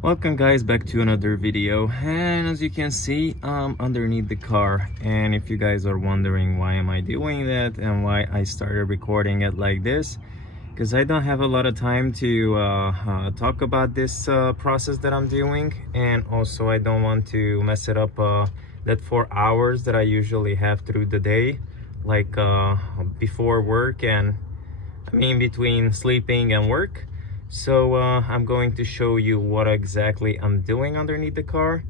Welcome guys back to another video, and as you can see I'm underneath the car. And if you guys are wondering why am I doing that and why I started recording it like this, because I don't have a lot of time to talk about this process that I'm doing, and also I don't want to mess it up that 4 hours that I usually have through the day, like before work and between sleeping and work. So I'm going to show you what exactly I'm doing underneath the car.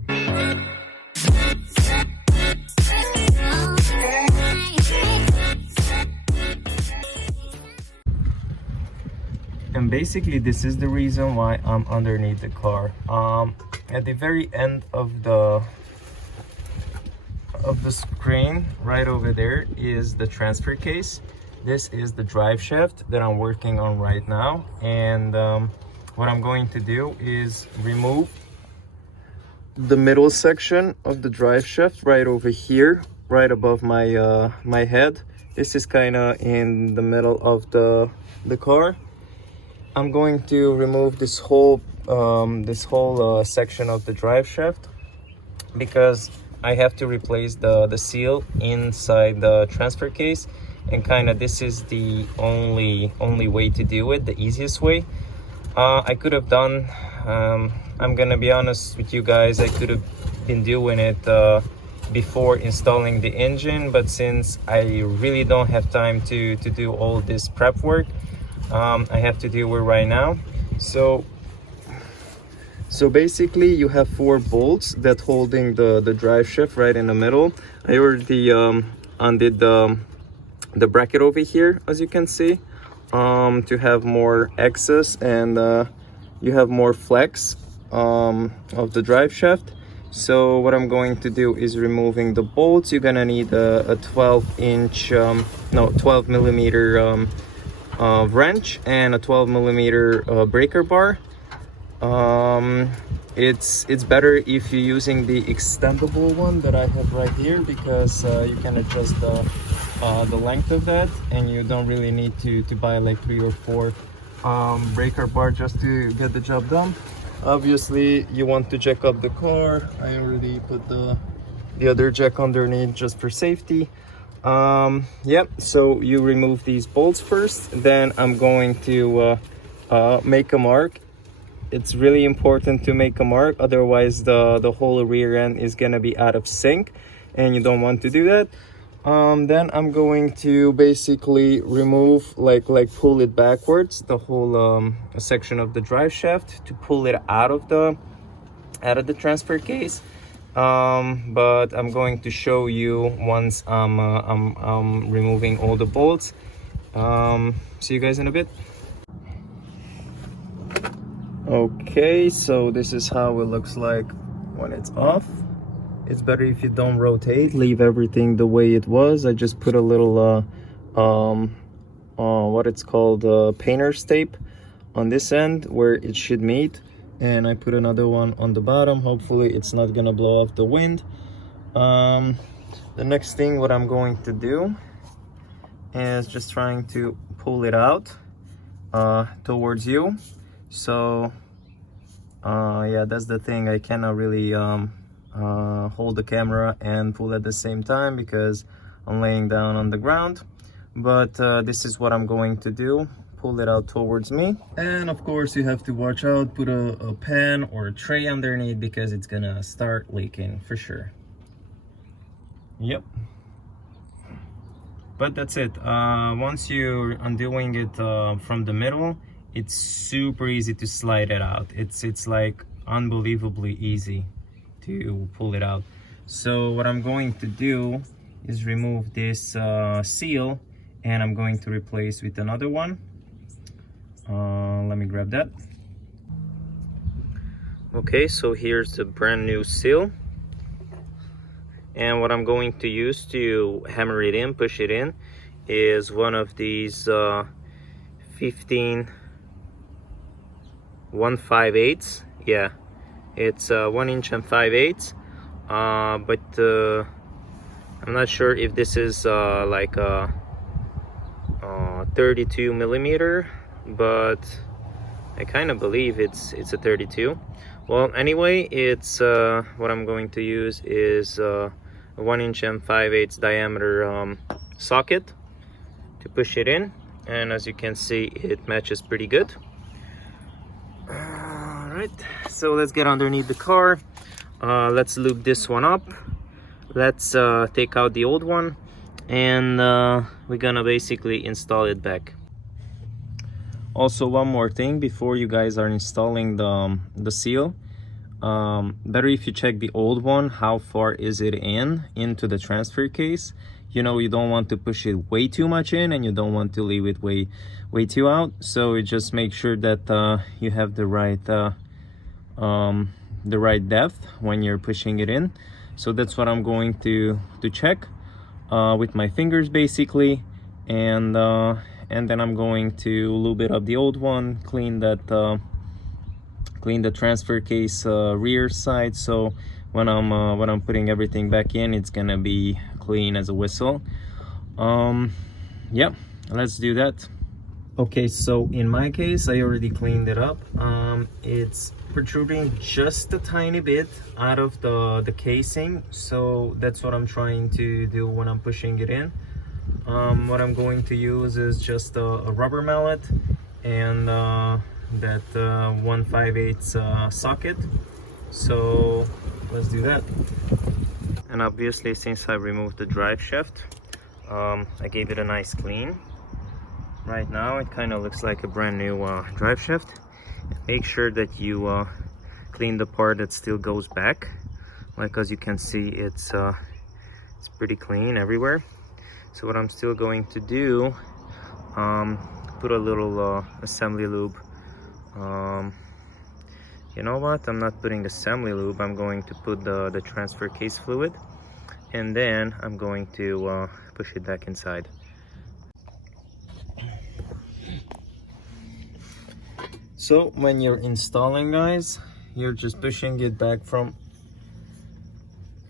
And basically this is the reason why I'm underneath the car. At the very end of the screen right over there is the transfer case. This is the drive shaft that I'm working on right now, and what I'm going to do is remove the middle section of the drive shaft right over here, right above my my head. This is kind of in the middle of the car. I'm going to remove this whole section of the drive shaft because I have to replace the seal inside the transfer case. And kind of this is the only way to do it, the easiest way. I could have done, I'm gonna be honest with you guys, I could have been doing it before installing the engine, but since I really don't have time to do all this prep work, I have to do it right now. So basically you have 4 bolts that holding the drive shaft right in the middle. I already undid the bracket over here, as you can see, to have more access, and you have more flex of the drive shaft. So what I'm going to do is removing the bolts. You're gonna need a 12 millimeter wrench and a 12 millimeter breaker bar. It's better if you're using the extendable one that I have right here, because you can adjust the length of that, and you don't really need to buy like 3 or 4 breaker bar just to get the job done. Obviously you want to jack up the car. I already put the other jack underneath just for safety. Yep, so you remove these bolts first, then I'm going to make a mark. It's really important to make a mark, otherwise the whole rear end is gonna be out of sync, and you don't want to do that. Then I'm going to basically remove, like pull it backwards, the whole section of the drive shaft, to pull it out of the transfer case. But I'm going to show you once I'm removing all the bolts. See you guys in a bit. Okay, so this is how it looks like when it's off. It's better if you don't rotate, leave everything the way it was. I just put a little what it's called, painter's tape on this end where it should meet, and I put another one on the bottom. Hopefully it's not gonna blow off the wind. The next thing what I'm going to do is just trying to pull it out towards you. So yeah, that's the thing, I cannot really hold the camera and pull at the same time because I'm laying down on the ground. But this is what I'm going to do, pull it out towards me. And of course you have to watch out, put a pan or a tray underneath, because it's gonna start leaking for sure. Yep, but that's it. Once you're undoing it from the middle, it's super easy to slide it out. It's like unbelievably easy to pull it out. So what I'm going to do is remove this seal, and I'm going to replace with another one. Let me grab that. Okay, so here's the brand new seal, and what I'm going to use to hammer it in, push it in, is one of these 1/5/8. Yeah, it's 1 inch and 5/8. But I'm not sure if this is like a 32 millimeter, but I kind of believe it's a 32. Well, anyway, it's what I'm going to use is a 1" and 5/8 diameter socket to push it in, and as you can see, it matches pretty good. All right, so let's get underneath the car. Let's lube this one up. Let's take out the old one, and we're gonna basically install it back. Also, one more thing before you guys are installing the seal, better if you check the old one, how far is it into the transfer case. You know, you don't want to push it way too much in, and you don't want to leave it way too out. So you just make sure that you have the right depth when you're pushing it in. So that's what I'm going to check with my fingers basically, and then I'm going to lube it up the old one, clean the transfer case rear side, so when I'm putting everything back in, it's gonna be clean as a whistle. Yeah, let's do that. Okay, so in my case, I already cleaned it up. It's protruding just a tiny bit out of the casing, so that's what I'm trying to do when I'm pushing it in. What I'm going to use is just a rubber mallet and that 1/5/8 socket. So let's do that. And obviously, since I removed the drive shaft, I gave it a nice clean. Right now it kind of looks like a brand new drive shaft. Make sure that you clean the part that still goes back. Like, as you can see, it's pretty clean everywhere. So what I'm still going to do, put a little assembly lube. You know what, I'm not putting assembly lube, I'm going to put the transfer case fluid, and then I'm going to push it back inside. So when you're installing, guys, you're just pushing it back from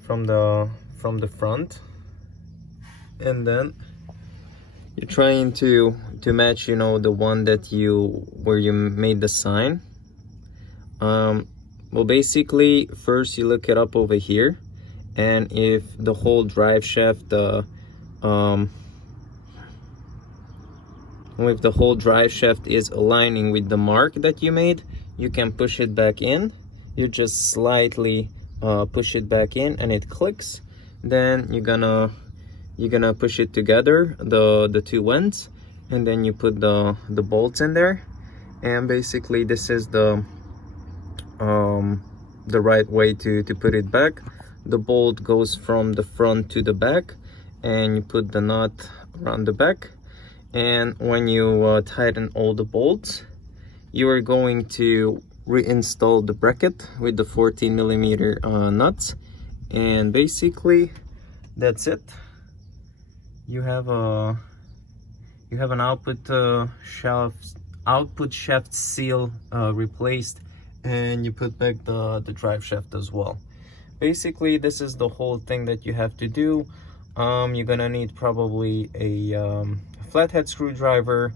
the front, and then you're trying to match, you know, the one that where you made the sign. Well, basically, first you look it up over here, and if the whole drive shaft if the whole drive shaft is aligning with the mark that you made, you can push it back in. You just slightly push it back in, and it clicks. Then you're gonna push it together, the two ends, and then you put the bolts in there. And basically, this is the right way to put it back. The bolt goes from the front to the back, and you put the nut around the back. And when you tighten all the bolts, you are going to reinstall the bracket with the 14mm nuts, and basically that's it. You have an output shaft seal replaced, and you put back the drive shaft as well. Basically, this is the whole thing that you have to do. You're gonna need probably a flathead screwdriver,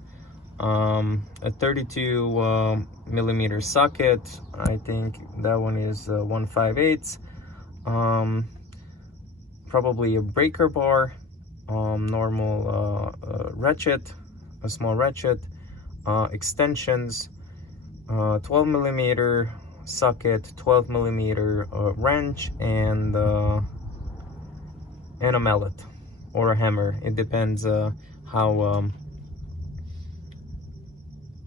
a 32mm socket. I think that one is 1/5/8. Probably a breaker bar, normal ratchet, a small ratchet, extensions, 12mm socket, 12mm wrench, and a mallet or a hammer. It depends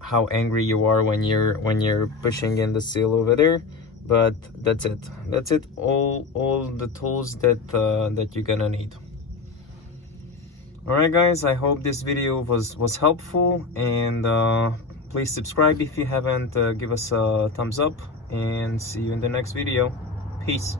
how angry you are when you're pushing in the seal over there. But that's it. All the tools that you're gonna need. All right, guys, I hope this video was helpful, and please subscribe if you haven't. Give us a thumbs up, and see you in the next video. Peace.